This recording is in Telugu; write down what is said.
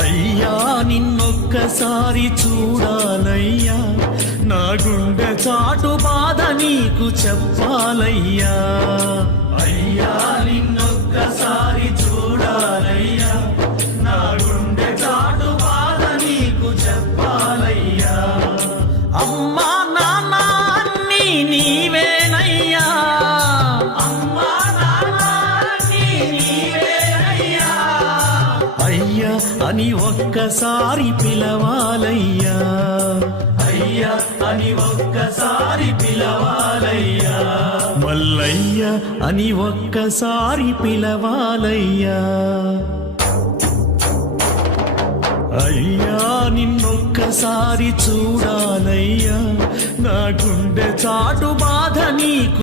అయ్యా నిన్నొక్కసారి చూడాలయ్యా, నా గుండె చాటు బాధ నీకు చెప్పాలయ్యా. అయ్యా నిన్నొక్కసారి చూడాలయ్యా, నా గుండె చాటు బాధ నీకు చెప్పాలయ్యా. అమ్మా నాన్న అన్నీ నీవేనయ్యా, అమ్మా నాన్న అన్నీ నీవేనయ్యా. అయ్యా అని ఒక్కసారి పిలవాలయ్యా, అయ్యా అని ఒక్కసారి పిలవాలయ్యా. మల్లయ్య అని ఒక్కసారి పిలవాలయ్యా. అయ్యా నిన్నొక్కసారి చూడాలయ్యా, నా గుండె చాటు బాధ నీకు